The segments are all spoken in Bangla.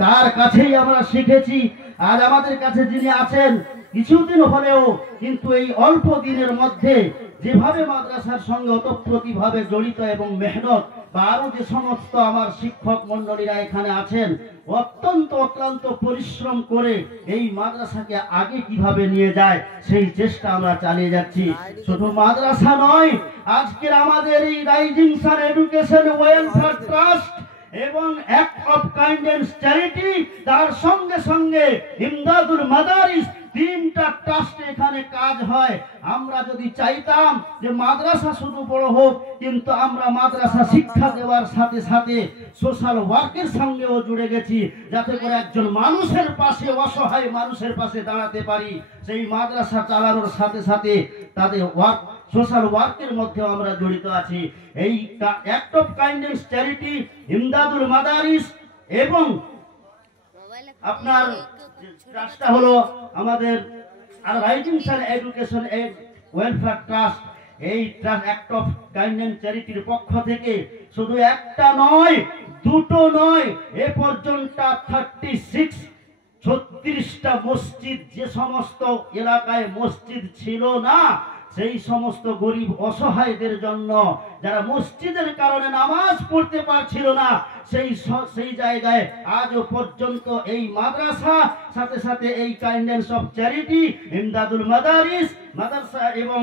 তার কাছেই আমরা শিখেছি। আজ আমাদের কাছে যিনি আছেন কিছুদিন হলেও, কিন্তু এই অল্প দিনের মধ্যে যেভাবে মাদ্রাসার সঙ্গে ওতপ্রোতভাবে জড়িত এবং মেহনত, বা আরো যে সমস্ত আমার শিক্ষক মন্ডলীরা এখানে আছেন, অত্যন্ত অক্লান্ত পরিশ্রম করে এই মাদ্রাসাকে আগে কিভাবে নিয়ে যায় সেই চেষ্টা আমরা চালিয়ে যাচ্ছি। শুধু মাদ্রাসা নয়, আজকের আমাদের এই rising Sun Education Welfare trust এবং অ্যাক্ট অফ কাইন্ডনেস চ্যারিটি, তার সঙ্গে সঙ্গে ইমদাদুল মাদারিস, তিনটা ট্রাস্টে এখানে কাজ হয়। আমরা যদি চাইতাম যে মাদ্রাসা শুধু বড় হোক, কিন্তু আমরা মাদ্রাসা শিক্ষা দেওয়ার সাথে সাথে সোশ্যাল ওয়ার্কের সঙ্গেও জুড়ে গেছি, যাতে করে একজন মানুষের পাশে, অসহায় মানুষের পাশে দাঁড়াতে পারি। সেই মাদ্রাসা চালানোর সাথে সাথে তাদের ওয়ার্ক, সোশ্যাল ওয়ার্কের মধ্যেও আমরা জড়িত আছি। এই Act of Kindness Charity, Imdadul Madaris এবং আপনার ট্রাস্টটা হলো আমাদের আর Rising Sun Education Welfare Trust. এই ট্রাস্ট অ্যাক্ট অফ কাইন্ডনেস চ্যারিটির পক্ষ থেকে শুধু একটা নয়, দুটো নয়, এ পর্যন্ত 36টা মসজিদ, যে সমস্ত এলাকায় মসজিদ ছিল না, সেই সমস্ত গরিব অসহায়দের জন্য, যারা মসজিদের কারণে নামাজ পড়তে পারছিল না, সেই জায়গায় আজও পর্যন্ত এই মাদ্রাসা, সাথে সাথে এই কাইন্ডনেস অফ চ্যারিটি, ইমদাদুল মাদারিস মাদ্রাসা এবং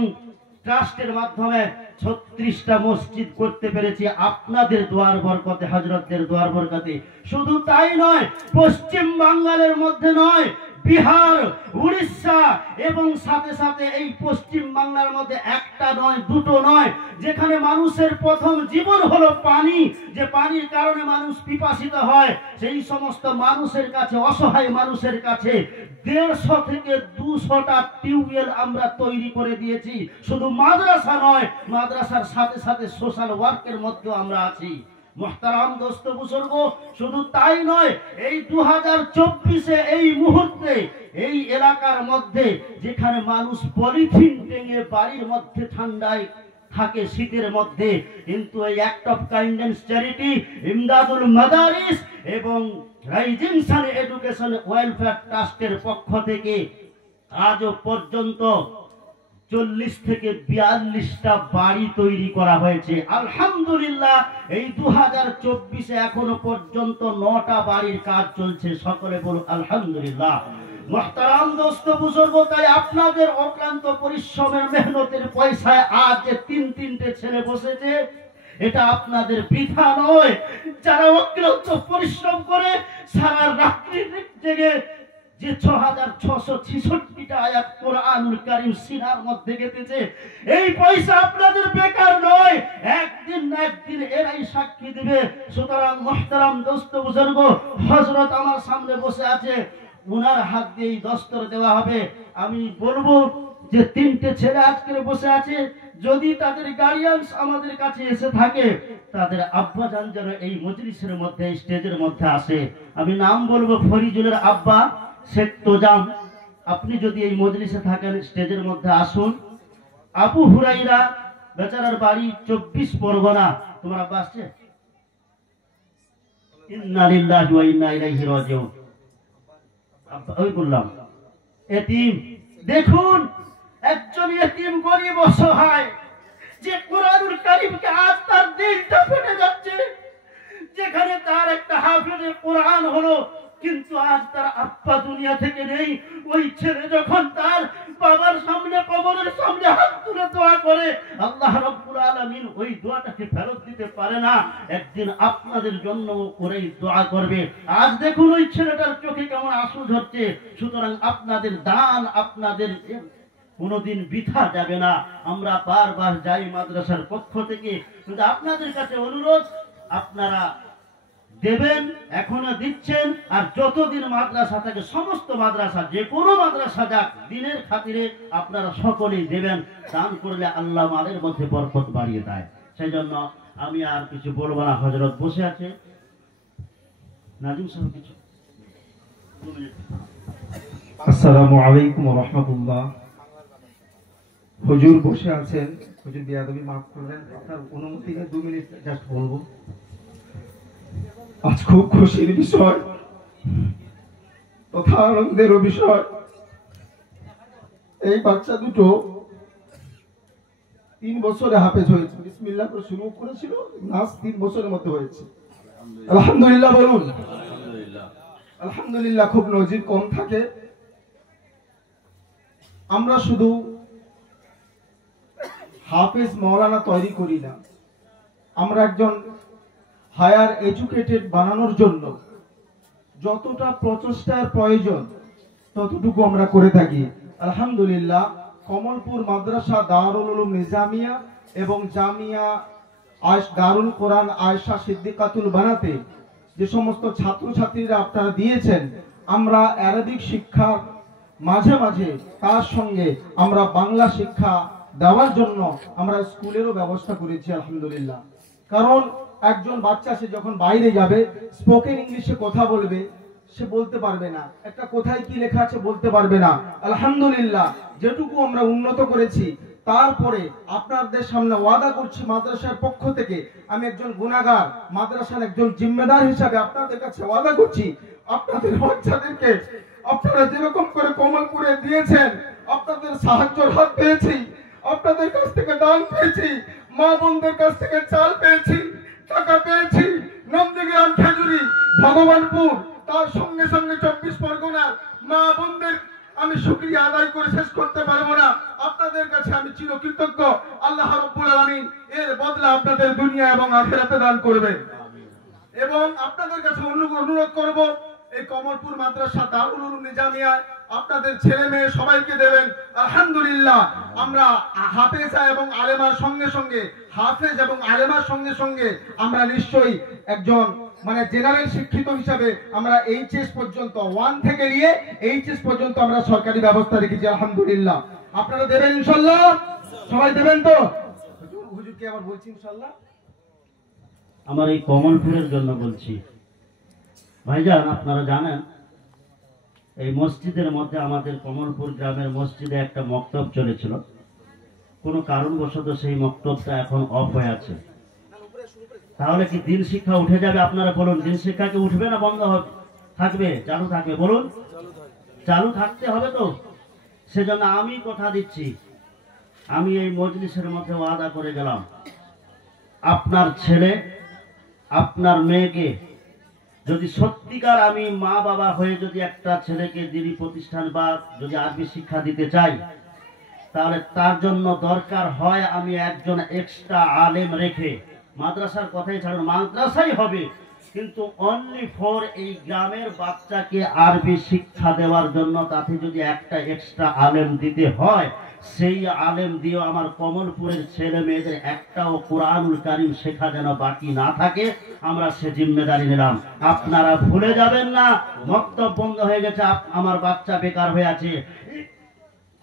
ট্রাস্টের মাধ্যমে 36টা মসজিদ করতে পেরেছি আপনাদের দোয়ার বরকতে, হযরতদের দোয়ার বরকতে। শুধু তাই নয়, পশ্চিম বাংলার মধ্যে নয়, বিহার, উড়িষ্যা এবং সাথে সাথে এই পশ্চিম বাংলার মধ্যে একটা নয়, দুটো নয়, যেখানে মানুষের প্রথম জীবন হলো পানি, যে পানির কারণে মানুষ পিপাসিত হয়, সেই সমস্ত মানুষের কাছে, অসহায় মানুষের কাছে 150 থেকে 200টা টিউবওয়েল আমরা তৈরি করে দিয়েছি। শুধু মাদ্রাসা নয়, মাদ্রাসার সাথে সাথে সোশ্যাল ওয়ার্কের মধ্যেও আমরা আছি। মুহতারাম দোস্ত বুজুর্গ, শুধু তাই নয়, এই 2024-এ এই মুহূর্তে এই এলাকার মধ্যে যেখানে মানুষ পলিথিন টেঙে বাড়ির মধ্যে ঠান্ডায় থাকে শীতের মধ্যে, কিন্তু এই Act of Kindness Charity, Imdadul Madaris এবং রাইজিং সান এডুকেশন ওয়েলফেয়ার ট্রাস্টের পক্ষ থেকে আজও পর্যন্ত 40 থেকে 42টা বাড়ি তৈরি করা হয়েছে। আলহামদুলিল্লাহ, এই 2024-এ এখনো পর্যন্ত 9টা বাড়ির কাজ চলছে। সকলে বলুন আলহামদুলিল্লাহ। মুহতারাম দোস্ত বুজুর্গ, তাই আপনাদের অক্লান্ত পরিশ্রমের মেহনতের পয়সায় আজ যে 3-3টে ছেলে বসেছে, এটা আপনাদের বৃথা নয়। যারা অক্লান্ত পরিশ্রম করে সারা রাত্রি জেগে যে 6666টা আয়াত কোরআনুল কারীম সিনার মধ্যে গেঁথেছে, এই পয়সা আপনাদের বেকার নয়, একদিন না একদিন এরাই সাক্ষী দিবে। সুতরাং মুহতারাম দোস্ত বুজুর্গ, হযরত আমার সামনে বসে আছে, উনার হাত দিয়ে দস্তর দেওয়া হবে। আমি বলবো যে 3টে ছেলে আজকে বসে আছে, যদি তাদের গার্ডিয়ানস আমাদের কাছে এসে থাকে, তাদের আব্বাজান যেন এই মজলিসের মধ্যে, স্টেজের মধ্যে আসে। আমি নাম বলবো, ফরিজুলের আব্বা শেখ তোজাম, আপনি যদি এই মজলিসে থাকেন, স্টেজের মধ্যে আসুন। আবু হুরাইরা, বেচারার বাড়ি 24 পরগনা। তোমার আব্বা আসছে? ইন্না লিল্লাহি ওয়া ইন্না ইলাইহি রাজিউন। ওই বললাম এতিম। দেখুন, একজন এতিম গরিব অসহায়, যে কোরআনুল কারীমকে আজ তার দিলটা ফেটে যাচ্ছে, যেখানে তার একটা হাফেজে কোরআন হলো, কিন্তু আজ তার আব্বা দুনিয়া থেকে নেই। ওই ছেলে যখন তার বাবার সামনে, কবরের সামনে হাত তুলে দোয়া করে, আল্লাহ রাব্বুল আলামিন ওই দোয়াটাকে ফেরত দিতে পারে না। একদিন আপনাদের জন্য ওরাই দোয়া করবে। আজ দেখুন ওই ছেলেটার চোখে কেমন আঁসু ঝরছে। সুতরাং আপনাদের দান, আপনাদের কোনোদিন বৃথা যাবে না। আমরা বারবার যাই মাদ্রাসার পক্ষ থেকে, কিন্তু আপনাদের কাছে অনুরোধ, আপনারা দেবেন, এখনো দিচ্ছেন। আর যতদিন মাদ্রাসা থাকে, সমস্ত মাদ্রাসা, যে কোনো মাদ্রাসা যাক, দিনের খাতিরে আপনারা সকলেই দেবেন। দান করলে আল্লাহ মালের মধ্যে বরকত বাড়িয়ে দেয়। সেই জন্য আমি আর কিছু বলবো না। হযরত বসে আছে, নাজিম সাহেব কিছু। আসসালামু আলাইকুম ওয়া রাহমাতুল্লাহ। হুজুর বসে আছেন, হুজুর বিয়াদবি মাফ করবেন, আপনার অনুমতি নিয়ে 2 মিনিট জাস্ট বলবো। আজ খুব খুশির বিষয়, তথা আনন্দেরও বিষয়, এই বাচ্চা দুটো 3 বছরে হাফেজ হয়েছে। বিসমিল্লাহ করে শুরু করেছিল, নাচ 3 বছরের মধ্যে হয়েছে। আলহামদুলিল্লাহ বলুন। আলহামদুলিল্লাহ। খুব নজির কম থাকে। আমরা শুধু হাফেজ মাওলানা তৈরি করি না, আমরা একজন হায়ার এডুকেটেড বানানোর জন্য যতটা প্রচেষ্টার প্রয়োজন ততটুকু আমরা করে থাকি। আলহামদুলিল্লাহ। কমলপুর মাদ্রাসা দারুল উলুম নিজামিয়া এবং জামিয়া দারুল কোরআন আয়েশা সিদ্দিকাতুল বানাতে যে সমস্ত ছাত্রছাত্রীরা আপনারা দিয়েছেন, আমরা আরবিক শিক্ষার মাঝে মাঝে তার সঙ্গে আমরা বাংলা শিক্ষা দেওয়ার জন্য আমরা স্কুলেরও ব্যবস্থা করেছি আলহামদুলিল্লাহ। কারণ একজন বাচ্চা সে যখন বাইরে যাবে, স্পোকেন ইংলিশে কথা বলবে, সে বলতে পারবে না, একটা কোথায় কি লেখা আছে বলতে পারবে না। আলহামদুলিল্লাহ যেটুকু আমরা উন্নত করেছি, তারপরে আপনাদের সামনে ওয়াদা করছি মাদ্রাসার পক্ষ থেকে, আমি একজন গুনাহগার মাদ্রাসার একজন জিম্মেদার হিসাবে আপনাদের কাছে ওয়াদা করছি, আপনাদের বাচ্চাদেরকে আপনারা যেরকম করে কমলপুরে দিয়েছেন, আপনাদের সাহায্যের হাত পেয়েছি, আপনাদের কাছ থেকে দান পেয়েছি, মা বোনদের কাছ থেকে চাল পেয়েছি, টাকা পেয়েছি, নন্দীগ্রাম, খেজুরি, ভগবানপুর, তার সঙ্গে সঙ্গে 24 পরগনার মা বোনদের আমি শুকরিয়া আদায় করে শেষ করতে পারবো না। আপনাদের কাছে আমি চিরকৃতজ্ঞ। আল্লাহ রাব্বুল আলামিন এর বদলা আপনাদের দুনিয়া এবং আখিরাতে দান করবেন। এবং আপনাদের কাছে অনুরোধ করব, এই কমলপুর মাদ্রাসা দারুল উলুম নিজামিয়ায় আপনাদের ছেলে মেয়ে সবাইকে দেবেন। আলহামদুলিল্লাহ আমরা হাফেজা এবং আলেমার সঙ্গে সঙ্গে আমরা নিশ্চয়ই একজন জেনারেল শিক্ষিত হিসাবে আমরা এইচএস পর্যন্ত 1 থেকে নিয়ে এইচএস পর্যন্ত আমরা সরকারি ব্যবস্থা রেখেছি আলহামদুলিল্লাহ। আপনারা দেবেন ইনশাআল্লাহ? সবাই দেবেন তো? হুজুরকে আবার বলছি ইনশাআল্লাহ। আমার এই কমলপুরের জন্য বলছি ভাইজান, আপনারা জানেন এই মসজিদের মধ্যে আমাদের কমলপুর গ্রামের মসজিদে একটা মক্তব চলেছিল। কোনো কারণবশত সেই মক্তবটা এখন অফ হয়ে আছে। তাহলে কি দিন শিক্ষা উঠে যাবে? আপনারা বলুন, দিন শিক্ষা কি উঠবে না বন্ধ থাকবে? চালু থাকবে? বলুন, চালু থাকতে হবে তো। সেজন্য আমি কথা দিচ্ছি, আমি এই মজলিসের মধ্যে ওয়াদা করে গেলাম, আপনার ছেলে আপনার মেয়েকে যদি সত্যিকার আমি মা বাবা হয়ে যদি একটা ছেলেকে দিনী প্রতিষ্ঠান বা যদি আরবি শিক্ষা দিতে চাই, তাহলে তার জন্য দরকার হয় আমি একজন এক্সট্রা আলেম রেখে, মাদ্রাসার কথাই ছাড়ুন, মাদ্রাসাই হবে, কিন্তু অনলি ফর এই গ্রামের বাচ্চাকে আরবি শিক্ষা দেওয়ার জন্য তাতে যদি একটা এক্সট্রা আলেম দিতে হয়, সেই আলেম দিয়েও আমার কমলপুরের ছেলে মেয়েদের একটাও কোরআনুল কারীম শেখা যেন বাকি না থাকে, আমরা সে জিম্মেদারি নিলাম। আপনারা ভুলে যাবেন না, মক্তব বন্ধ হয়ে গেছে, আমার বাচ্চা বেকার হয়ে আছে।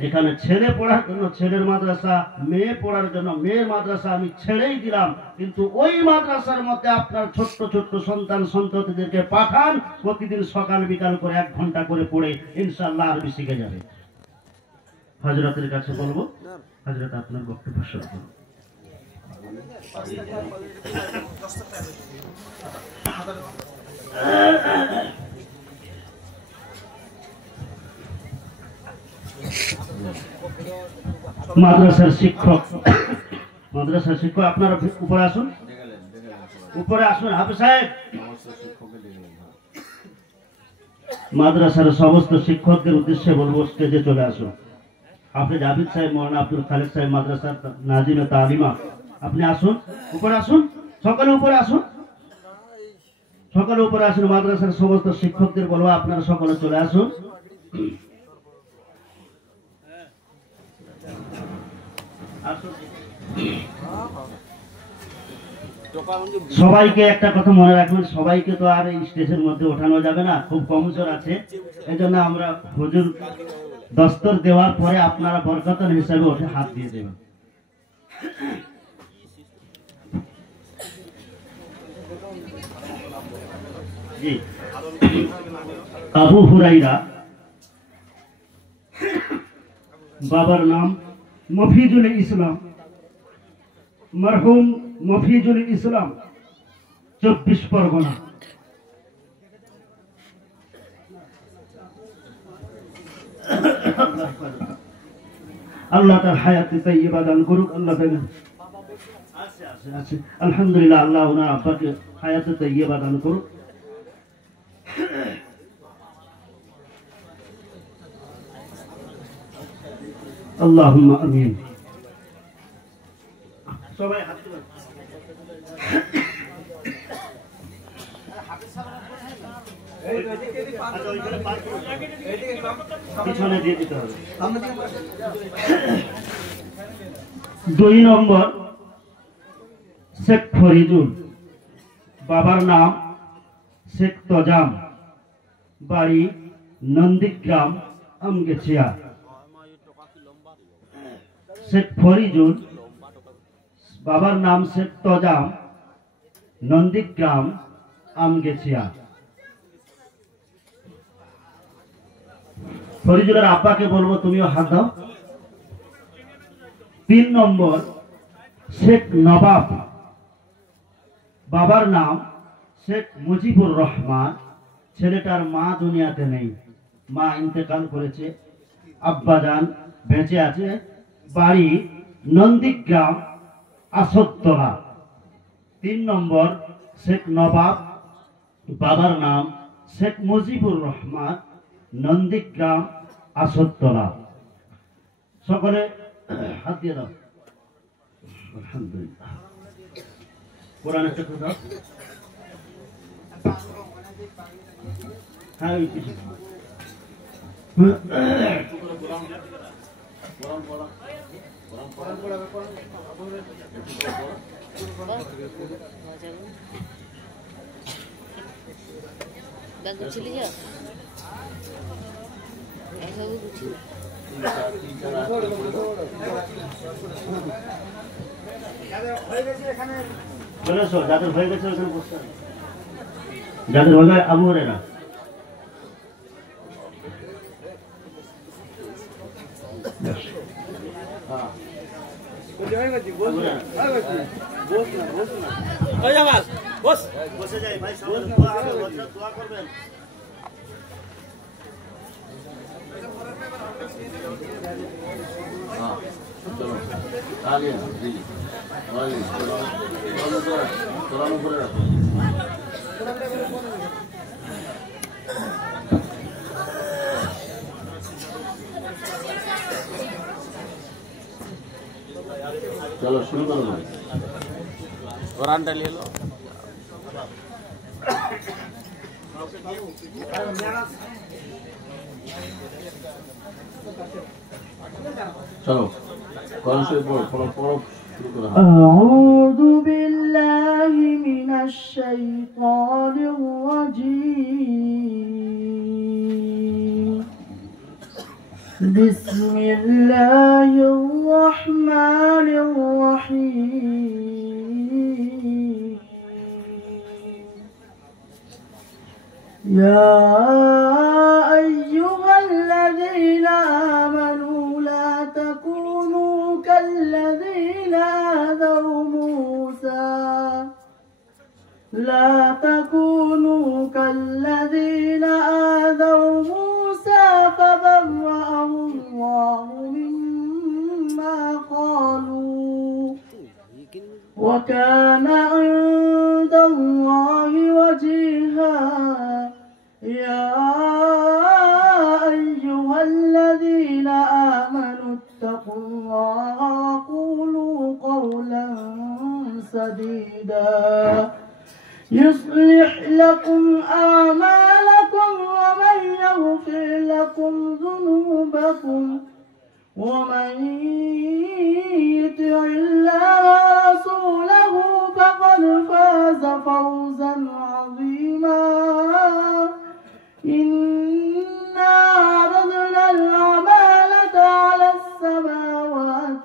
এখানে ছেলে পড়ার জন্য ছেলের মাদ্রাসা, মেয়ে পড়ার জন্য মেয়ের মাদ্রাসা আমি ছেড়েই দিলাম, কিন্তু ওই মাদ্রাসার মধ্যে আপনার ছোট্ট ছোট্ট সন্তান সন্ততিদেরকে পাঠান, প্রতিদিন সকাল বিকাল করে 1 ঘন্টা করে পড়ে ইনশাআল্লাহ আরবি শিখে যাবে। হযরতের কাছে বলবো, হযরত আপনার বক্তব্য শুনুন। মাদ্রাসার শিক্ষক আপনারা উপরে আসুন, উপরে আসুন। হাফেজ সাহেব, মাদ্রাসার সমস্ত শিক্ষকদের উদ্দেশ্যে বলবো স্টেজে চলে আসুন। হাফেজ আবিদ সাহেব, মৌলানা আব্দুল খালেক সাহেব, মাদ্রাসার নাজিমে তালিমা, আপনি আসুন, উপরে আসুন, সকালে উপরে আসুন, সকালে উপরে আসুন। মাদ্রাসার সমস্ত শিক্ষকদের বলবো আপনারা সকলে চলে আসুন। সবাইকে একটা কথা মনে রাখবেন, সবাইকে তো আর এই স্টেজের মধ্যে ওঠানো যাবে না, খুব কমজোর আছে, এই জন্য আমরা হুজুর দস্তর দেওয়ার পরে আপনারা বরকতান হিসাবে ওঠে হাত দিয়ে দেবেন। জি, আবু হুরাইরা, বাবার নাম মফিজুল ইসলাম, মরহুম মফিজুল ইসলাম, 24 পরগনা। আল্লাহ তার হায়াতে তাইয়্যিবা দান করুক। আল্লাহ তাআলা আছে আলহামদুলিল্লাহ, আল্লাহ ওনার আব্বাকে হায়াতে তাইয়্যিবা দান করুক। আল্লাহুম্মা আমিন। সবাই হাত তুলেন। পিছনে দিয়ে দিতে হবে। 2 নম্বর শেখ ফরিদুল, বাবার নাম শেখ তজাম, বাড়ি নন্দীগ্রাম আমগেছিয়া। শেখ ফরিদুল, বাবার নাম শেখ তজাম, নন্দীগ্রাম আমগেছিয়া। ফরিদুলের আব্বাকে বলবো তুমিও হাত দাও। 3 নম্বর শেখ নবাব, বাবার নাম শেখ মুজিবুর রহমান, ছেলেটার মা দুনিয়াতে নেই, মা ইন্তেকাল করেছে, আব্বাজান বেঁচে আছে, বাড়ি নন্দীগ্রাম আসদতলা। 3 নম্বর শেখ নবাব, বাবার নাম শেখ মুজিবুর রহমান, নন্দীগ্রাম আসদতলা। সকলে হাত দিয়ে দাও। আলহামদুলিল্লাহ। কোরআন একটা করে দাও। হ্যাঁ, চলে এসো, যাদের হয়ে গেছে ওখানে বসতে হবে। যাদের হয়ে যায় আবু হুরায়রা। বসে যাই ভাই, দোয়া করবেন। चलो शुरू करो भाई, वरांडा ले लो। चलो कौन से पढ़ो पढ़ो पढ़ो शुरू करो। أعوذ بالله من الشيطان الرجيم. بسم الله الرحمن الرحيم. يا أيها الذين آمنوا لا تكونوا كالذين آذوا موسى فبرأه الله مما قالوا وكان عند الله وجيها. يا أيها الذين آمنوا اتقوا الله وقولوا قولا سديدا يصلح لكم أعمالكم ومن يغفر لكم ذنوبكم ومن يطع الله ورسوله فقد فاز فوزا عظيما. إنا عرضنا الأمانة على السماوات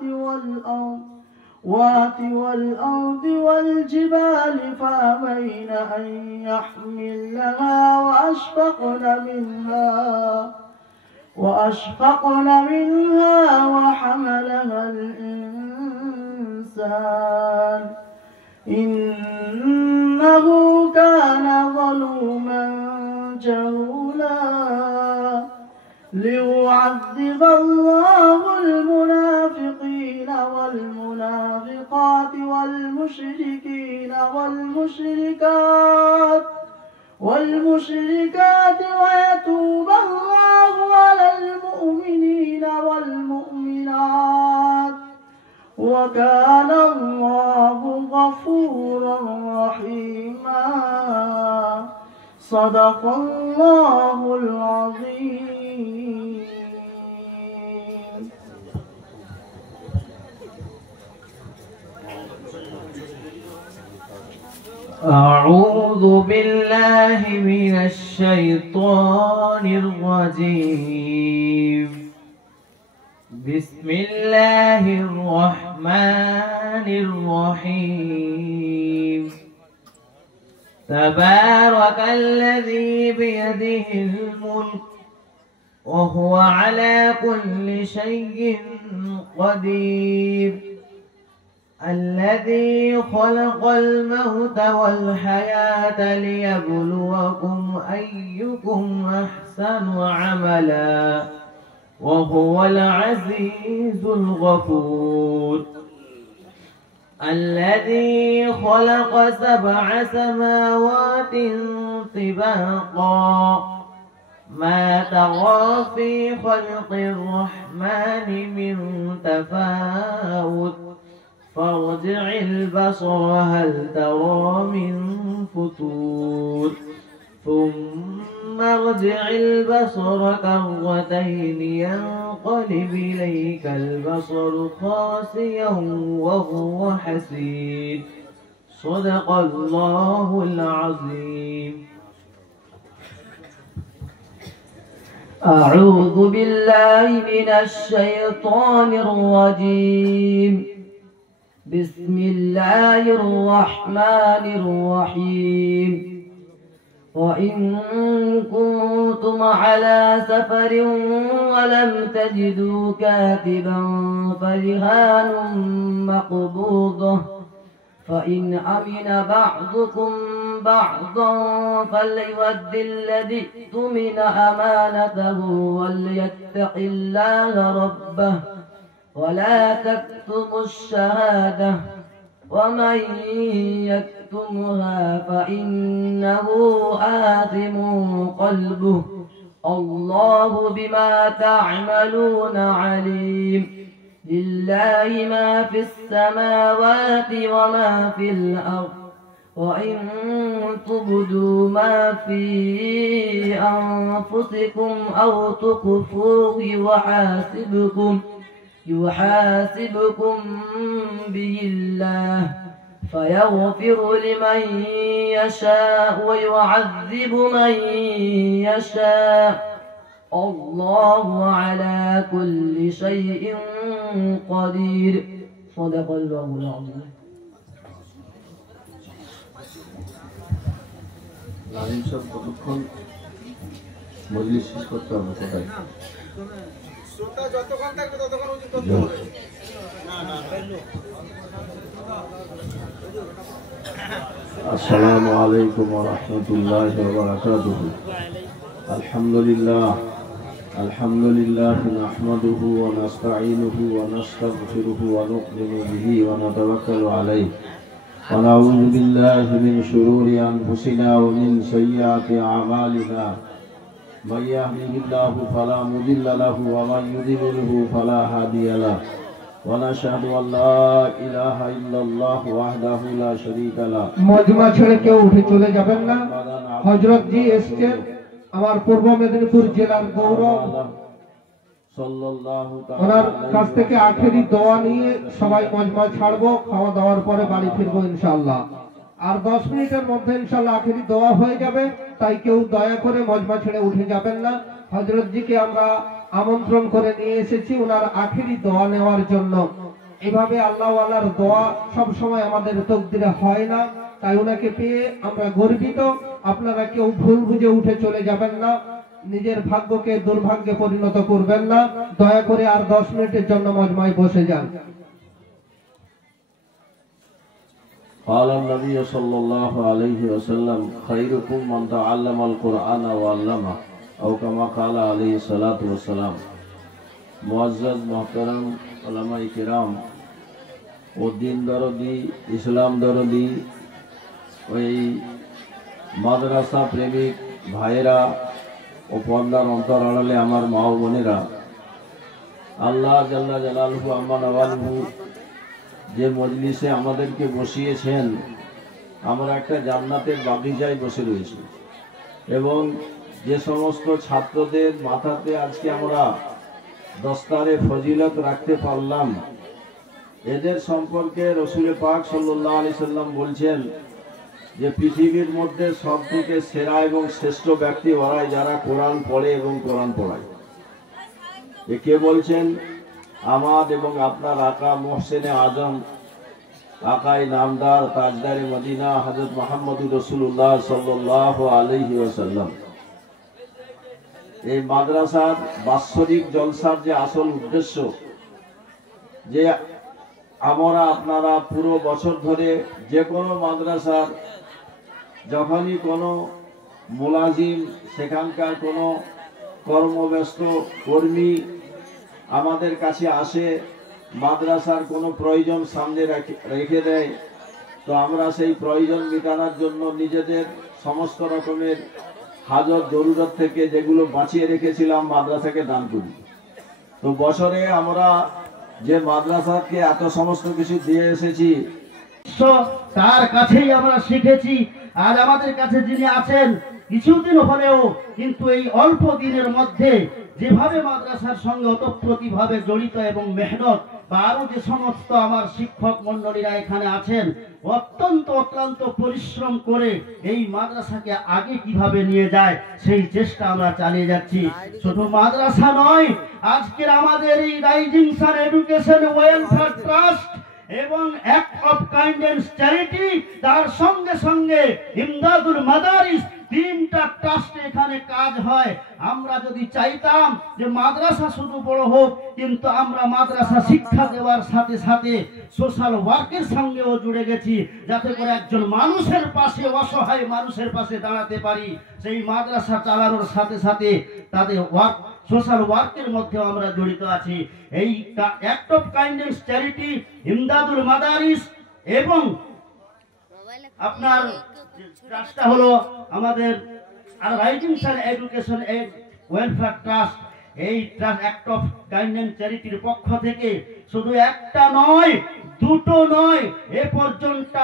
والأرض والجبال فأبين أن يحملنها وأشفقن منها وحملها الإنسان إنه كان ظلوما جهولا. ليعذب الله المنافقين والمنافقات والمشركات ويتوب الله على المؤمنين والمؤمنات وكان الله غفورا رحيما صدق الله العظيم. أعوذ بالله من الشيطان الرجيم. بسم الله الرحمن الرحيم. تبارك الذي بيده الملك وهو على كل شيء قدير. الذي خلق الموت والحياة ليبلوكم أيكم أحسن عملا وهو العزيز الغفور. الذي خلق 7 سماوات طباقا ما ترى في خلق الرحمن من تفاوت فارجع البصر هل ترى من فتور ثم ارجع البصر كرتين ينقلب إليك البصر خاسئا وهو حسير. صدق الله العظيم. أعوذ بالله من الشيطان الرجيم. بسم الله الرحمن الرحيم. وإن كنتم على سفر ولم تجدوا كاتبا فرهان مقبوضة فإن أمن بعضكم بعضا فليؤد الذي اؤتمن أمانته وليتق الله ربه ولا تكتموا الشهادة ومن يكتمها فإنه آثم قلبه الله بما تعملون عليم. لله ما في السماوات وما في الأرض وإن تبدوا ما في أنفسكم أو تخفوه يحاسبكم به الله فيغفر لمن يشاء ويعذب من يشاء الله على كل شيء قدير. صدق الله العظيم. লালিম সাহেব কতক্ষণ মজলিস শেষ করতে হবে কোথায়? আসসালামু আলাইকুম ওয়া রাহমাতুল্লাহি ওয়া বারাকাতুহু। আলহামদুলিল্লাহ নাহমাদুহু ওয়া নাস্তাঈনুহু ওয়া নাস্তাগফিরুহু ওয়া নু'মিনু বিহি ওয়া নাতাওয়াক্কালু আলাইহি ওয়া নাউযু বিল্লাহি মিন শুরুরি আনফুসিনা ওয়া মিন সাইয়্যাতি আ'মালিনা। من يهده الله فلا مضل له ومن يضلله فلا هادي له ونشهد ان لا اله الا الله وحده لا شريك له। মজমা ছেড়ে কেউ উঠে চলে যাবেন না। হযরত জি এসেছেন আমার পূর্ব মেদিনীপুর জেলার গৌরব। ওনার কাছ থেকে আখেরি দোয়া নিয়ে সবাই মজমা ছাড়বো, খাওয়া দাওয়ার পরে বাড়ি ফিরবো ইনশাআল্লাহ। আর 10 মিনিটের মধ্যে ইনশাআল্লাহ আখেরি দোয়া হয়ে যাবে, তাই কেউ দয়া করে মজমা ছেড়ে উঠে যাবেন না। হযরত জিকে আমরা আমন্ত্রণ করে নিয়ে এসেছি ওনার আখেরি দোয়া নেওয়ার জন্য। এভাবে আল্লাহ ওয়ালার দোয়া সব সময় আমাদের তকদিরে হয় না, তাই ওনাকে পেয়ে আমরা গর্বিত। আপনারা কেউ ভুল বুঝে উঠে চলে যাবেন না, নিজের ভাগ্যকে দুর্ভাগ্যে পরিণত করবেন না। দয়া করে আর 10 মিনিটের জন্য মজমায় বসে যান। قال النبي صلى الله عليه وسلم خيركم من تعلم القرآن وعلمه और कमा काला अलैहि सलातु वस्सलाम। मुअज़्ज़ज़ मोहतरम उलमाए किराम ও দিন দরদি ইসলাম দরদি ওই মাদ্রাসা প্রেমিক ভাইয়েরা ও পর্দার অন্তর আড়ালে আমার মা ও বোনেরা, আল্লাহ জাল্লা জালালহু আম্মা নওয়ালহু যে মজলিসে আমাদেরকে বসিয়েছেন, আমরা একটা জান্নাতের বাগিচায় বসে রয়েছি এবং যে সমস্ত ছাত্রদের মাথাতে আজকে আমরা দস্তারে ফজিলত রাখতে পারলাম, এদের সম্পর্কে রসুল পাক সাল্লাল্লাহু আলাইহি সাল্লাম বলছেন যে পৃথিবীর মধ্যে সবথেকে সেরা এবং শ্রেষ্ঠ ব্যক্তি ওরাই যারা কোরআন পড়ে এবং কোরআন পড়ায়। এ কে বলছেন? আমার এবং আপনার আকা মোহসেনে আজম, আকাই নামদার তাজদারে মদিনা হযরত মুহাম্মদুর রাসূলুল্লাহ সাল্লাল্লাহু আলাইহি ওয়াসাল্লাম। এই মাদ্রাসার বাৎসরিক জলসার যে আসল উদ্দেশ্য, যে আমরা আপনারা পুরো বছর ধরে যে কোনো মাদ্রাসার যখনই কোনো মুলাজিম, সেখানকার কোনো কর্মব্যস্ত কর্মী আমাদের কাছে আসে, মাদ্রাসার কোনো প্রয়োজন সামনে রেখে দেয়, তো আমরা সেই প্রয়োজন মেটানোর জন্য নিজেদের সমস্ত রকমের হাজত জরুরত থেকে যেগুলো বাঁচিয়ে রেখেছিলাম মাদ্রাসাকে দান করি। তো বছরে আমরা যে মাদ্রাসাকে এত সমস্ত কিছু দিয়ে এসেছি, তার কাছেই আমরা শিখেছি। আজ আমাদের কাছে যিনি আছেন কিছুদিন হলেও, কিন্তু এই অল্প দিনের মধ্যে যেভাবে মাদ্রাসার সঙ্গে ওতপ্রোতভাবে জড়িত এবং মেহনত বা আরো যে সমস্ত আমার শিক্ষক মন্ডলীরা এখানে আছেন, অত্যন্ত অক্লান্ত পরিশ্রম করে এই মাদ্রাসাকে আগে কিভাবে নিয়ে যায় সেই চেষ্টা আমরা চালিয়ে যাচ্ছি। শুধু মাদ্রাসা নয়, আজকের আমাদের এই rising Sun Education Welfare trust এবং অ্যাক্ট অফ কাইন্ডনেস চ্যারিটি, তার সঙ্গে সঙ্গে ইমদাদুল মাদারিস, তিনটা ট্রাস্টে এখানে কাজ হয়। আমরা যদি চাইতাম যে মাদ্রাসা শুধু বড় হোক, কিন্তু আমরা মাদ্রাসা শিক্ষা দেওয়ার সাথে সাথে সোশ্যাল ওয়ার্কের সঙ্গেও জুড়ে গেছি, যাতে করে একজন মানুষের পাশে, অসহায় মানুষের পাশে দাঁড়াতে পারি। সেই মাদ্রাসা চালানোর সাথে সাথে তাদের ওয়ার্ক, সোশ্যাল ওয়ার্কের মধ্যে আমরা জড়িত আছি। এই Act of Kindness Charity, Imdadul Madaris এবং আপনার ট্রাস্টটা হলো আমাদের Rising Sun Education and Welfare Trust. এই ট্রাস্ট অ্যাক্ট অফ কাইন্ডনেস চ্যারিটির পক্ষ থেকে শুধু একটা নয়, দুটো নয়, এ পর্যন্ত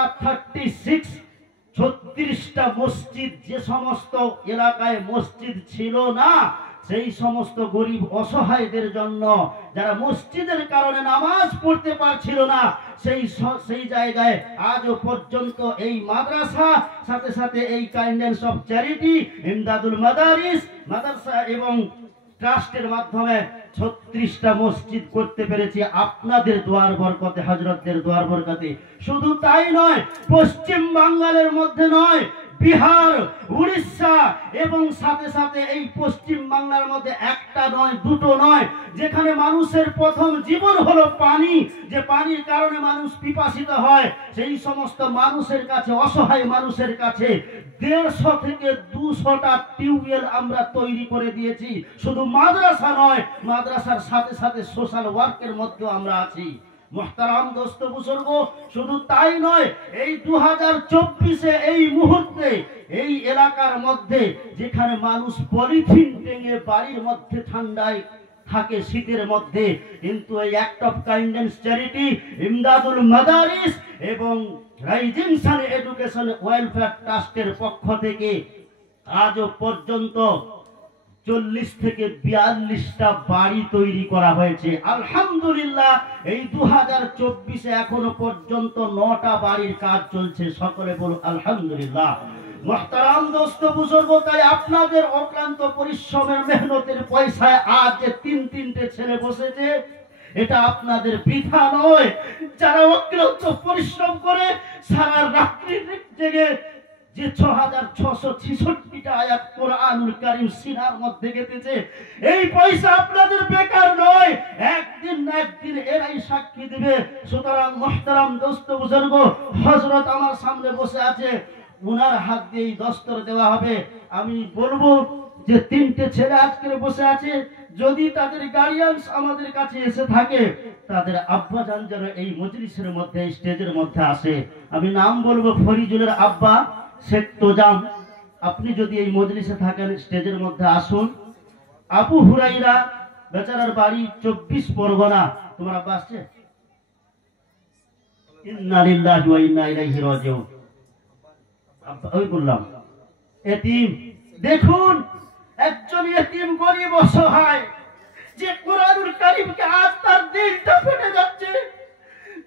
36টা মসজিদ, যে সমস্ত এলাকায় মসজিদ ছিল না সেই সমস্ত গরিব অসহায়দের জন্য, যারা মসজিদের কারণে নামাজ পড়তে পারছিল না, সেই জায়গায় আজও পর্যন্ত এই মাদ্রাসা, সাথে সাথে এই কাইন্ডনেস অফ চ্যারিটি, ইমদাদুল মাদারিস মাদ্রাসা এবং ট্রাস্টের মাধ্যমে 36টা মসজিদ করতে পেরেছি আপনাদের দোয়ার বরকতে, হযরতদের দোয়ার বরকতে। শুধু তাই নয়, পশ্চিম বাংলার মধ্যে নয়, বিহার, উড়িষ্যা এবং সাথে সাথে এই পশ্চিম বাংলার মধ্যে একটা নয়, দুটো নয়, যেখানে মানুষের প্রথম জীবন হলো পানি, যে পানির কারণে মানুষ পিপাসিত হয়, সেই সমস্ত মানুষের কাছে, অসহায় মানুষের কাছে 150 থেকে 200টা টিউবওয়েল আমরা তৈরি করে দিয়েছি। শুধু মাদ্রাসা নয়, মাদ্রাসার সাথে সাথে সোশ্যাল ওয়ার্কের মধ্যে আমরা আছি। মোহতারাম দোস্ত বুজুর্গ, শুধু তাই নয়, এই 2024-এ এই মুহূর্তে এই এলাকার মধ্যে যেখানে মানুষ পলিথিন টেঙে বাড়ির মধ্যে ঠান্ডায় থাকে শীতের মধ্যে, কিন্তু এই Act of Kindness Charity, Imdadul Madaris এবং রাইজিং সান এডুকেশন ওয়েলফেয়ার ট্রাস্টের পক্ষ থেকে আজও পর্যন্ত 40 থেকে 42টা বাড়ি তৈরি করা হয়েছে। আলহামদুলিল্লাহ, এই 2024-এ এখনো পর্যন্ত 9টা বাড়ির কাজ চলছে। সকলে বলুন আলহামদুলিল্লাহ। মুহতারাম দোস্ত বুজুর্গ, তাই আপনাদের অক্লান্ত পরিশ্রমের মেহনতের পয়সায় আজ যে 3-3টে ছেলে বসেছে, এটা আপনাদের বৃথা নয়। যারা অক্লান্ত পরিশ্রম করে সারা রাত্রি জেগে যে 6666টা আয়াত কোরআনুল কারীম সিনার মধ্যে গেঁথেছে, এই পয়সা আপনাদের বেকার নয়, একদিন না একদিন এরাই সাক্ষী দিবে। সুতরাং মুহতারাম দোস্ত বুজুর্গ, হযরত আমার সামনে বসে আছে, উনার হাত দিয়ে দস্তর দেওয়া হবে। আমি বলবো যে 3টে ছেলে আজকে বসে আছে, যদি তাদের গার্ডিয়ানস আমাদের কাছে এসে থাকে, তাদের আব্বাজান যেন এই মজলিসের মধ্যে, স্টেজের মধ্যে আসে। আমি নাম বলবো, ফরিজুলের আব্বা শেখ তোজাম, আপনি যদি এই মজলিসে থাকেন স্টেজের মধ্যে আসুন। আবু হুরাইরা বেচারার বাড়ি 24 পরগনা। তোমার আব্বা আসছে? ইন্না লিল্লাহি ওয়া ইন্না ইলাইহি রাজিউন। আব্বা ওই বললাম এতিম। দেখুন একজন এতিম গরিব অসহায়, যে কোরআনুল কারীমকে আজ তার দিলটা ফেটে যাচ্ছে,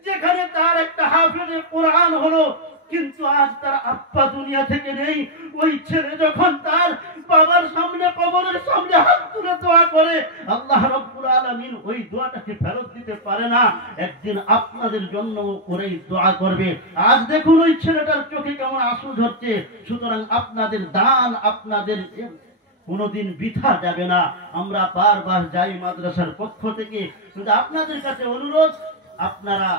যেখানে তার একটা হাফেজে কোরআন হলো, কিন্তু আজ তার আব্বা দুনিয়া থেকে নেই। ওই ছেলে যখন তার বাবার সামনে, কবরের সামনে হাত তুলে দোয়া করে, আল্লাহ রাব্বুল আলামিন ওই দোয়াটাকে ফেরত দিতে পারে না। একদিন আপনাদের জন্য করেই দোয়া করবে। আজ দেখুন ওই ছেলেটার চোখে কেমন আঁসু ঝরছে। সুতরাং আপনাদের দান, আপনাদের কোনোদিন বৃথা যাবে না। আমরা বারবার যাই মাদ্রাসার পক্ষ থেকে, কিন্তু আপনাদের কাছে অনুরোধ, আপনারা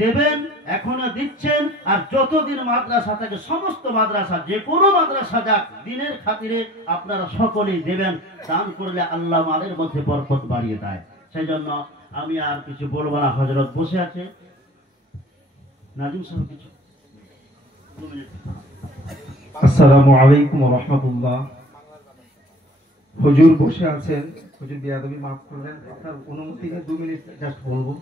দেবেন, এখনো দিচ্ছেন। আর যতদিন মাদ্রাসা থাকে, সমস্ত মাদ্রাসা, যে কোনো মাদ্রাসা যাক, দিনের খাতিরে আপনারা সকলেই দেবেন। দান করলে আল্লাহ মালের মধ্যে বরকত বাড়িয়ে দেয়। সেই জন্য আমি আর কিছু বলবো না। হযরত বসে আছে, নাজিম সাহেব কিছু। আসসালামু আলাইকুম ওয়া রাহমাতুল্লাহ। হুজুর বসে আছেন, হুজুর বিয়াদবি মাফ করবেন, আপনার অনুমতি নিয়ে 2 মিনিট জাস্ট বলবো।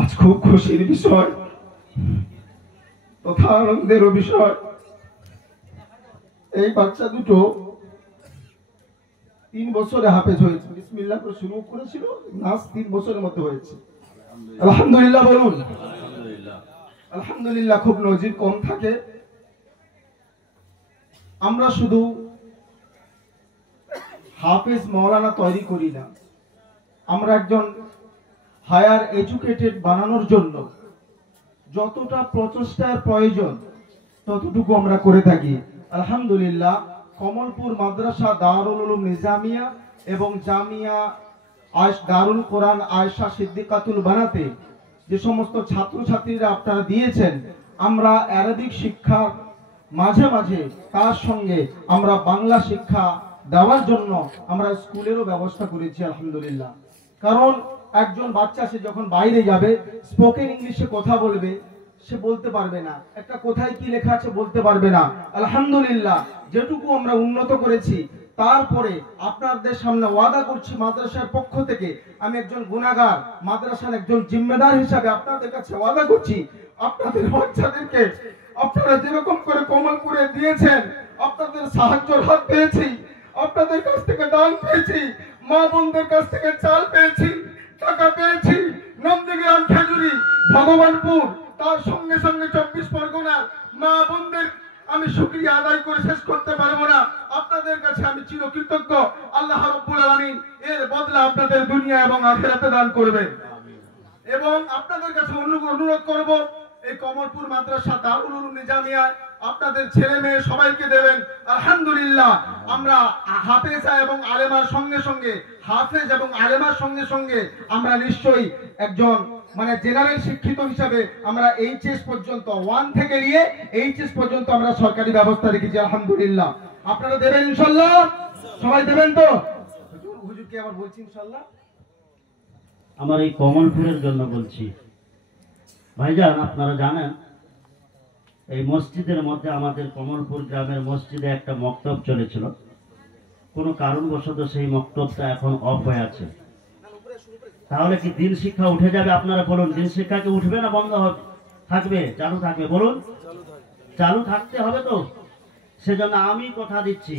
আজ খুব খুশির বিষয় তথা আনন্দেরও বিষয়, এই বাচ্চা দুটো 3 বছরে হাফেজ হয়েছে। বিসমিল্লাহ করে শুরু করেছিল, নাস 3 বছরের মধ্যে হয়েছে। আলহামদুলিল্লাহ বলুন। আলহামদুলিল্লাহ। খুব নজির কম থাকে। আমরা শুধু হাফেজ মাওলানা তৈরি করি না, আমরা একজন হায়ার এডুকেটেড বানানোর জন্য যতটা প্রচেষ্টার প্রয়োজন ততটুকু আমরা করে থাকি। আলহামদুলিল্লাহ। কমলপুর মাদ্রাসা দারুল উলুম নিজামিয়া এবং জামিয়া দারুল কোরআন আয়েশা সিদ্দিকাতুল বানাতে যে সমস্ত ছাত্রছাত্রীরা আপনারা দিয়েছেন, আমরা আরবিক শিক্ষার মাঝে মাঝে তার সঙ্গে আমরা বাংলা শিক্ষা দেওয়ার জন্য আমরা স্কুলেরও ব্যবস্থা করেছি আলহামদুলিল্লাহ। কারণ একজন বাচ্চা সে যখন বাইরে যাবে, স্পোকেন ইংলিশে কথা বলবে, সে বলতে পারবে না, একটা কোথায় কি লেখা আছে বলতে পারবে না। আলহামদুলিল্লাহ যেটুকু আমরা উন্নত করেছি, তারপরে আপনাদের সামনে ওয়াদা করছি মাদ্রাসার পক্ষ থেকে, আমি একজন গুনাহগার, মাদ্রাসার একজন জিম্মেদার হিসাবে আপনাদের কাছে ওয়াদা করছি, আপনাদের বাচ্চাদেরকে আপনারা যেরকম করে কমলপুরে দিয়েছেন, আপনাদের সাহায্যের হাত পেয়েছি, আপনাদের কাছ থেকে দান পেয়েছি, মা বোনদের কাছ থেকে চাল পেয়েছি, টাকা পেয়েছি, নন্দীগ্রাম, খেজুরি, ভগবানপুর, তার সঙ্গে সঙ্গে 24 পরগনা মা বোনদের আমি শুকরিয়া আদায় করে শেষ করতে পারবো না। আপনাদের কাছে আমি চিরকৃতজ্ঞ। আল্লাহ রাব্বুল আলামিন এর বদলা আপনাদের দুনিয়া এবং আখিরাতে দান করবেন। এবং আপনাদের কাছে অনুরোধ করব, এই কমলপুর মাদ্রাসা দারুল উলুম নিজামিয়ায় আপনাদের ছেলে মেয়ে সবাইকে দেবেন। আলহামদুলিল্লাহ। আমরা হাফেজা এবং আলেমার সঙ্গে সঙ্গে, হাফেজ এবং আলেমার সঙ্গে সঙ্গে আমরা নিশ্চয়ই একজন মানে জেনারেল শিক্ষিত হিসাবে আমরা এইচএস পর্যন্ত 1 থেকে নিয়ে এইচএস পর্যন্ত আমরা সরকারি ব্যবস্থা রেখেছি আলহামদুলিল্লাহ। আপনারা দেবেন ইনশাআল্লাহ? সবাই দেবেন তো? হুজুরকে আবার বলছি ইনশাআল্লাহ। আমার এই কমলপুরের জন্য বলছি। ভাইজান আপনারা জানেন, এই মসজিদের মধ্যে, আমাদের কমলপুর গ্রামের মসজিদে একটা মক্তব চলেছিল। কোনো কারণবশত সেই মক্তবটা এখন অফ হয়ে আছে। তাহলে কি দিন শিক্ষা উঠে যাবে? আপনারা বলুন, দিন শিক্ষা কি উঠবে না বন্ধ হবে? থাকবে? চালু থাকবে? বলুন, চালু থাকতে হবে তো। সেজন্য আমি কথা দিচ্ছি,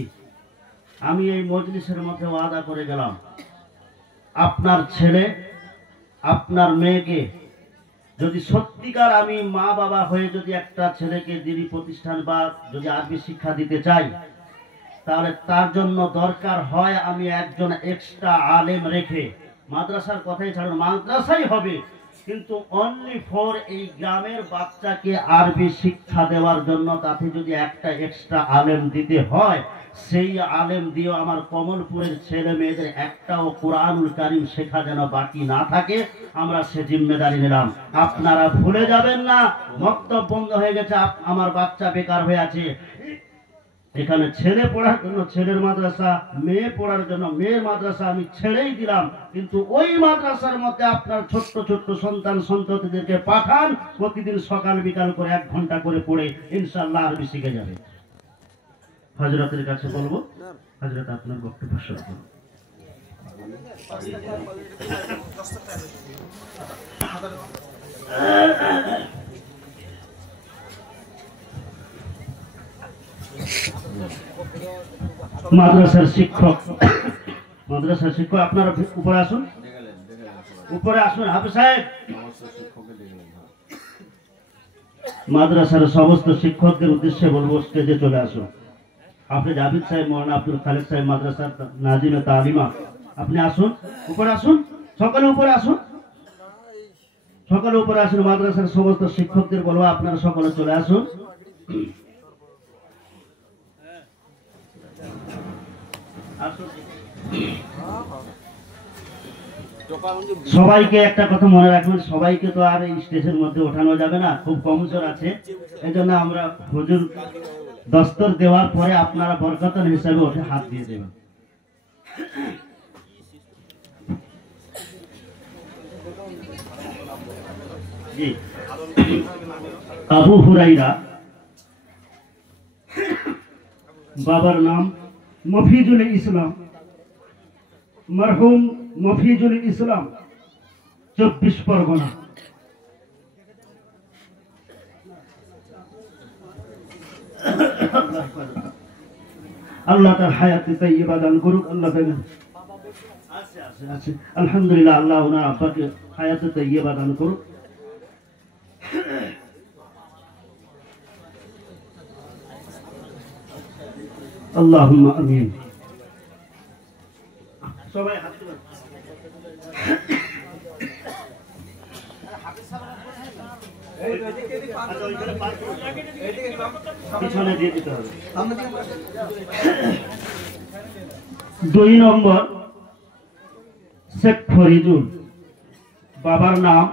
আমি এই মজলিসের মধ্যে ওয়াদা করে গেলাম, আপনার ছেলে, আপনার মেয়েকে যদি সত্যিকার আমি মা বাবা হয়ে যদি একটা ছেলেকে দিনী প্রতিষ্ঠান বা যদি আরবি শিক্ষা দিতে চাই, তাহলে তার জন্য দরকার হয় আমি একজন এক্সট্রা আলেম রেখে, মাদ্রাসার কথাই ছাড়ুন, মাদ্রাসাই হবে, কিন্তু অনলি ফর এই গ্রামের বাচ্চাকে আরবি শিক্ষা দেওয়ার জন্য তাতে যদি একটা এক্সট্রা আলেম দিতে হয়, সেই আলেম দিয়েও আমার কমলপুরের ছেলে মেয়েদের একটাও কোরআনুল কারীম শেখা যেন বাকি না থাকে, আমরা সে জিম্মেদারি নিলাম। আপনারা ভুলে যাবেন না, মক্তব বন্ধ হয়ে গেছে, আমার বাচ্চা বেকার হয়ে আছে, এখানে ছেলে পড়ার জন্য ছেলের মাদ্রাসা, মেয়ে পড়ার জন্য মেয়ের মাদ্রাসা আমি ছেড়েই দিলাম, কিন্তু ওই মাদ্রাসার মধ্যে আপনার ছোট্ট ছোট্ট সন্তান সন্ততিদেরকে পাঠান, প্রতিদিন সকাল বিকাল করে 1 ঘন্টা করে পড়ে ইনশাআল্লাহ আরবি শিখে যাবে। হযরতের কাছে বলবো, হযরত আপনার বক্তব্য শুরু করুন। মাদ্রাসার শিক্ষক আপনারা উপরে আসুন, উপরে আসুন। হাফেজ সাহেব, মাদ্রাসার সমস্ত শিক্ষকদের উদ্দেশ্যে বলবো স্টেজে চলে আসুন। হাফেজ আবিদ সাহেব, মৌলানা আব্দুল খালেক সাহেব, মাদ্রাসার নাজিমে তালিমা, আপনি আসুন, উপরে আসুন, সকলে উপরে আসুন, সকলে উপরে আসুন। মাদ্রাসার সমস্ত শিক্ষকদের বলবো আপনারা সকলে চলে আসুন। সবাইকে একটা কথা মনে রাখবেন, সবাইকে তো আর এই স্টেজের মধ্যে ওঠানো যাবে না, খুব কমজোর আছে। এই জন্য আমরা হুজুর দস্তর দেওয়ার পরে আপনারা বরকতান হিসাবে ওঠে হাত দিয়ে দেবেন। জি, আবু হুরাইরা, বাবার নাম মফিজুল ইসলাম, মরহুম মফিজুল ইসলাম, 24 পরগনা। আল্লাহ তার হায়াতে তাইয়্যিবা দান করুক। আল্লাহ আছে আলহামদুলিল্লাহ, আল্লাহ ওনার আব্বাকে হায়াতে তাইয়্যিবা দান করুক। আল্লাহুম্মা আমিন। সবাই হাত তুলুন। পিছনে দিয়ে দিতে হবে। 2 নম্বর শেখ ফরিদুল, বাবার নাম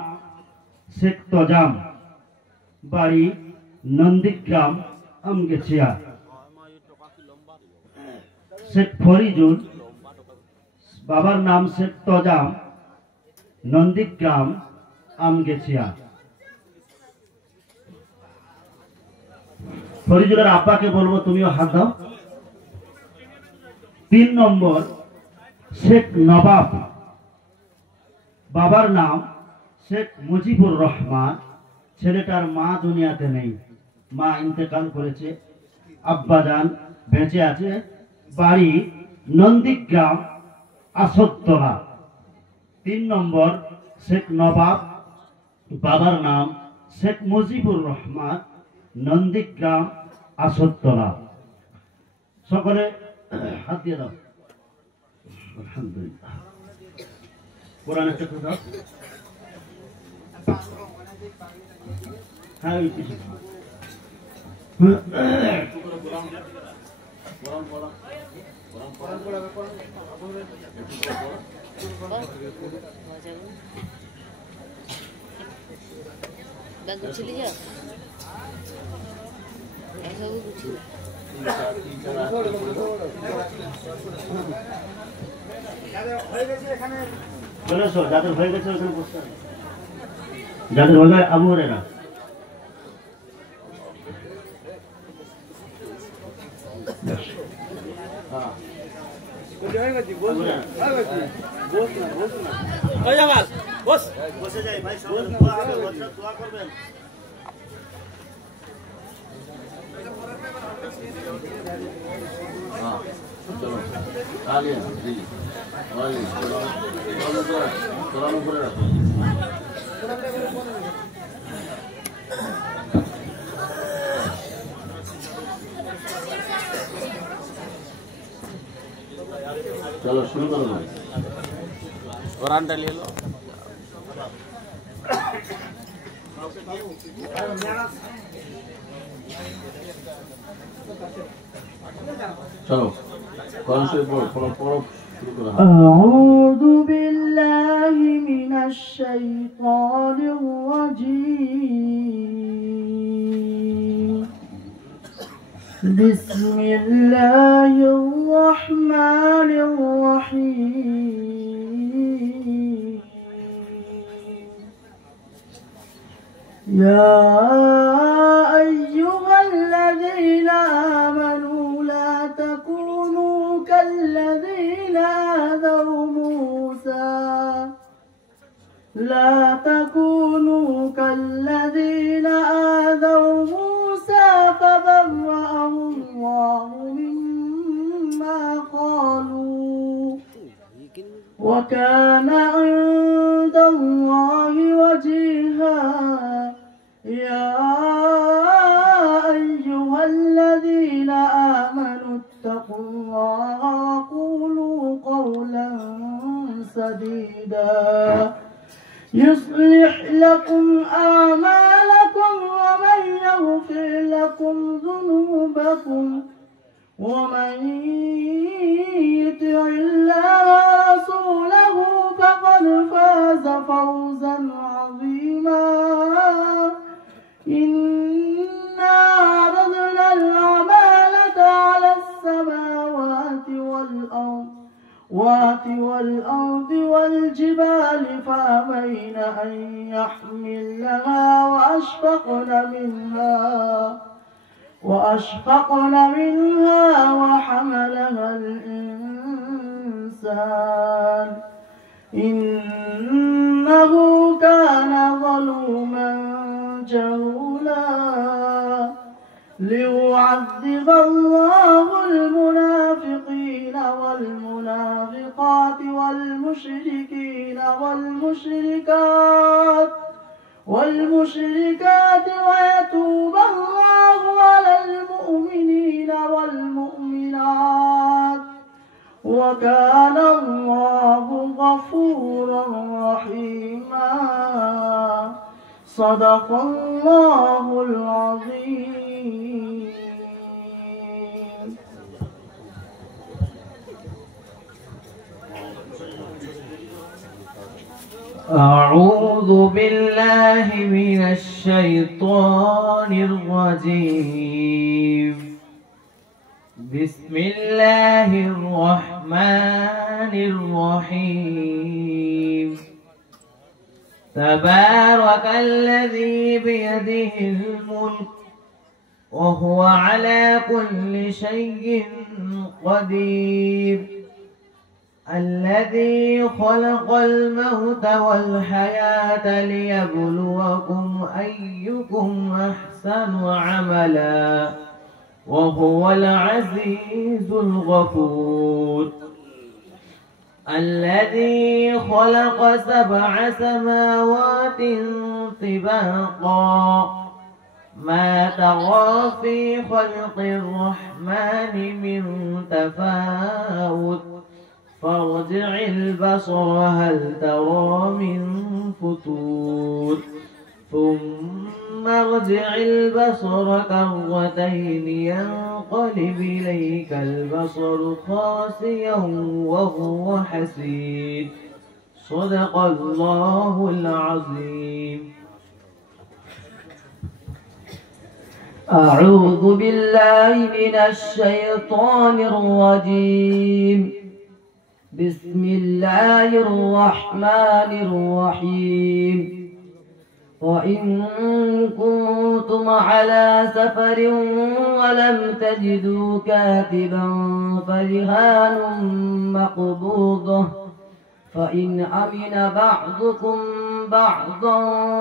শেখ তজাম, বাড়ি নন্দীগ্রাম আমগেছিয়া। শেখ ফরিদুল, বাবার নাম শেখ তজাম, নন্দীগ্রাম আমগেছিয়া। ফরিদুলের আব্বাকে বলবো তুমিও হাত দাও। 3 নম্বর শেখ নবাব, বাবার নাম শেখ মুজিবুর রহমান, ছেলেটার মা দুনিয়াতে নেই, মা ইন্তেকাল করেছে, আব্বাজান বেঁচে আছে, বাড়ি নন্দীগ্রাম আসদতলা। 3 নম্বর শেখ নবাব, বাবার নাম শেখ মুজিবুর রহমান, নন্দীগ্রাম আসদতলা। সকলে হাত দিয়ে দাও। আলহামদুলিল্লাহ। কোরআন একটা তো দাও। হ্যাঁ, গুছিয়ে যা সব গুছিয়ে চলে এসো, যাদের হয়ে গেছে ওখানে বসতে হবে, যাদের হয়ে যায় আবু হুরায়রা। বসে যাই ভাই, সবাই দোয়া হবে, দোয়া করবেন। চলো আলিয়া জি ওই কোরআন উপরে রাখো। चलो शुरू करो भाई। কোরআনটা নিয়ে লো। चलो कौन से पढ़ो पढ़ो पढ़ो शुरू करो। أعوذ بالله من الشيطان الرجيم بسم الله الرحمن الرحيم يا أيها الذين آمنوا لا تكونوا كالذين آذوا موسى فبرأه الله مما قالوا وكان عند الله وجيها يا أيها الذين آمنوا اتقوا الله وقولوا قولا سديدا يصلح لكم أعمالكم ومن يغفر لكم ذنوبكم ومن يطع الله ورسوله فقد فاز فوزا عظيما إنا عرضنا الأمانة على السماوات والأرض والجبال فأبين أن يحملنها وأشفقن منها وحملها الإنسان إنه كان ظلوما جهولا ليعذب الله المنافقين والمنافقات والمشركين والمشركات ويتوب الله على المؤمنين والمؤمنات وكان الله غفورا رحيما صدق الله العظيم. أعوذ بالله من الشيطان الرجيم. بسم الله الرحمن الرحيم. تبارك الذي بيده الملك وهو على كل شيء قدير الذي خلق الموت والحياة ليبلوكم أيكم أحسن عملا وهو العزيز الغفور الذي خلق 7 سماوات طباقا ما ترى في خلق الرحمن من تفاوت فارجع البصر هل ترى من فطور ثم ارجع البصر كرتين ينقلب إليك البصر خاسئا وهو حسير صدق الله العظيم. أعوذ بالله من الشيطان الرجيم. بسم الله الرحمن الرحيم. وإن كنتم على سفر ولم تجدوا كاتبا فرهان مقبوضة فإن أمن بعضكم بعضا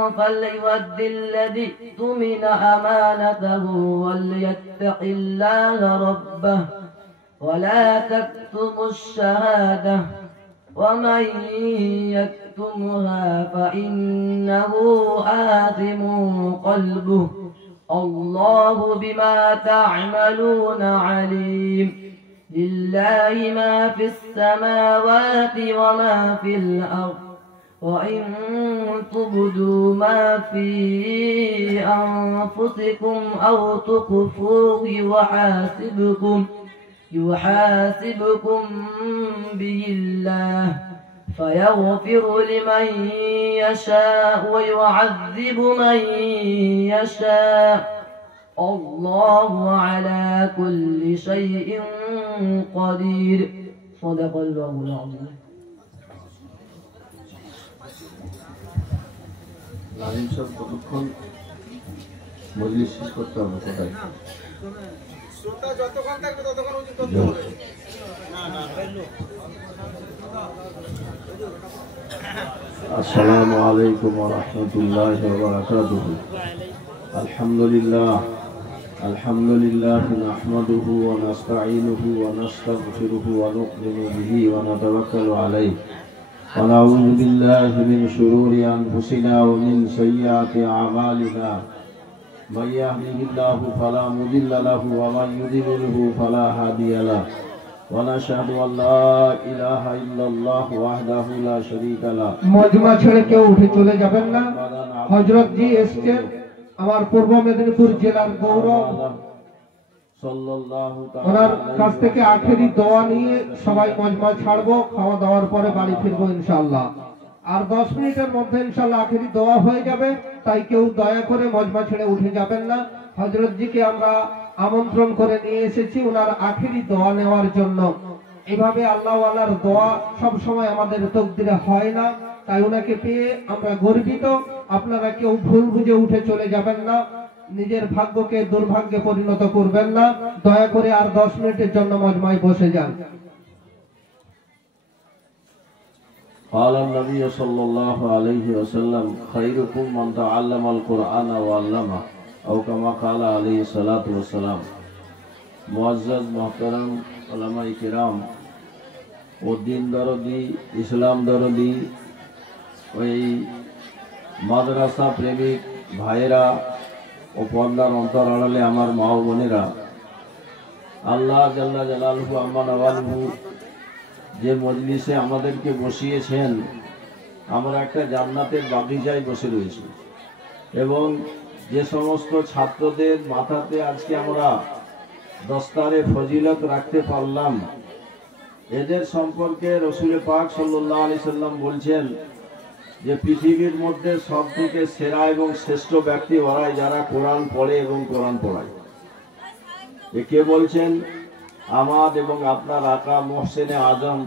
فليؤد الذي اؤتمن أمانته وليتق الله ربه ولا تكتموا الشهادة ومن يكتمها فإنه آثم قلبه الله بما تعملون عليم. لله ما في السماوات وما في الأرض وإن تبدوا ما في أنفسكم أو تخفوه يحاسبكم به الله فيغفر لمن يشاء ويعذب من يشاء الله على كل شيء قدير صدق الله العظيم লালিম সাহেব কতক্ষণ মজলিস শেষ করতে হবে কোথায়? আসসালামু আলাইকুম ওয়া রাহমাতুল্লাহি ওয়া বারাকাতুহু। আলহামদুলিল্লাহ নাহমাদুহু ওয়া নাস্তাঈনুহু ওয়া নাস্তাগফিরুহু ওয়া নু'মিনু বিহি ওয়া নাতাওয়াক্কালু আলাইহি ونعوذ بالله من شرور أنفسنا ومن سيئات أعمالنا من يهده الله فلا مضل له ومن يضلله فلا هادي له ونشهد أن لا إله إلا الله وحده لا شريك له মজমা ছেড়ে কেউ উঠে চলে যাবেন না। হযরত জি এসেছেন আমার পূর্ব মেদিনীপুর জেলার গৌরব, ওনার কাছ থেকে আখেরি দোয়া নিয়ে সবাই মজমা ছাড়বো, খাওয়া দাওয়ার পরে বাড়ি ফিরবো ইনশাআল্লাহ। আর 10 মিনিটের মধ্যে ইনশাআল্লাহ আখেরি দোয়া হয়ে যাবে, তাই কেউ দয়া করে মজমা ছেড়ে উঠে যাবেন না। হযরত জিকে আমরা আমন্ত্রণ করে নিয়ে এসেছি ওনার আখেরি দোয়া নেওয়ার জন্য। এভাবে আল্লাহ ওয়ালার দোয়া সব সময় আমাদের তকদিরে হয় না, তাই ওনাকে পেয়ে আমরা গর্বিত। আপনারা কেউ ভুল বুঝে উঠে চলে যাবেন না, নিজের ভাগ্যকে দুর্ভাগ্যে পরিণত করবেন না। দয়া করে আর 10 মিনিটের জন্য মজমায় বসে যান। قال النبي صلى الله عليه وسلم خيركم من تعلم القرآن وعلمه أو كما قال عليه الصلاة والسلام। মুআজ্জাজ মুহতারাম উলামায়ে কিরাম ও দিন দরদি ইসলাম দরদি ওই মাদ্রাসা প্রেমিক ভাইরা ও পর্দার অন্তর আড়ালে আমার মা ও বোনেরা, আল্লাহ জাল্লা জালালুহু আম্মা নওয়ালুহু যে মজলিসে আমাদেরকে বসিয়েছেন, আমরা একটা জান্নাতের বাগিচায় বসে রয়েছি এবং যে সমস্ত ছাত্রদের মাথাতে আজকে আমরা দস্তারে ফজিলত রাখতে পারলাম, এদের সম্পর্কে রাসূল পাক সাল্লাল্লাহু আলাইহি সাল্লাম বলছেন যে পৃথিবীর মধ্যে সবথেকে সেরা এবং শ্রেষ্ঠ ব্যক্তি ওরাই যারা কোরআন পড়ে এবং কোরআন পড়ায়। এ কে বলছেন? আমার এবং আপনার আকা মোহসেনে আজম,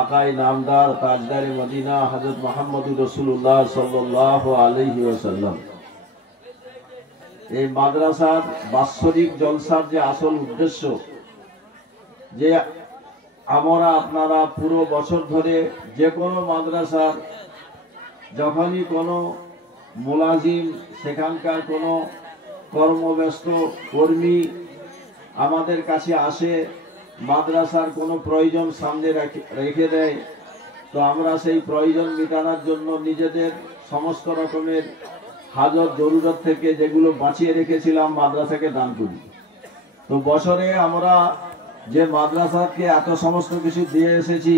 আকাই নামদার, তাজদারে মদিনা হযরত মুহাম্মদুর রাসূলুল্লাহ সাল্লাল্লাহু আলাইহি ওয়াসাল্লাম। এই মাদ্রাসার বাৎসরিক জলসার যে আসল উদ্দেশ্য, যে আমরা আপনারা পুরো বছর ধরে যে কোনো মাদ্রাসার যখনই কোনো মুলাজিম, সেখানকার কোনো কর্মব্যস্ত কর্মী আমাদের কাছে আসে, মাদ্রাসার কোনো প্রয়োজন সামনে রেখে দেয়, তো আমরা সেই প্রয়োজন মেটানোর জন্য নিজেদের সমস্ত রকমের হাজত জরুরত থেকে যেগুলো বাঁচিয়ে রেখেছিলাম মাদ্রাসাকে দান করি। তো বছরে আমরা যে মাদ্রাসাকে এত সমস্ত কিছু দিয়ে এসেছি,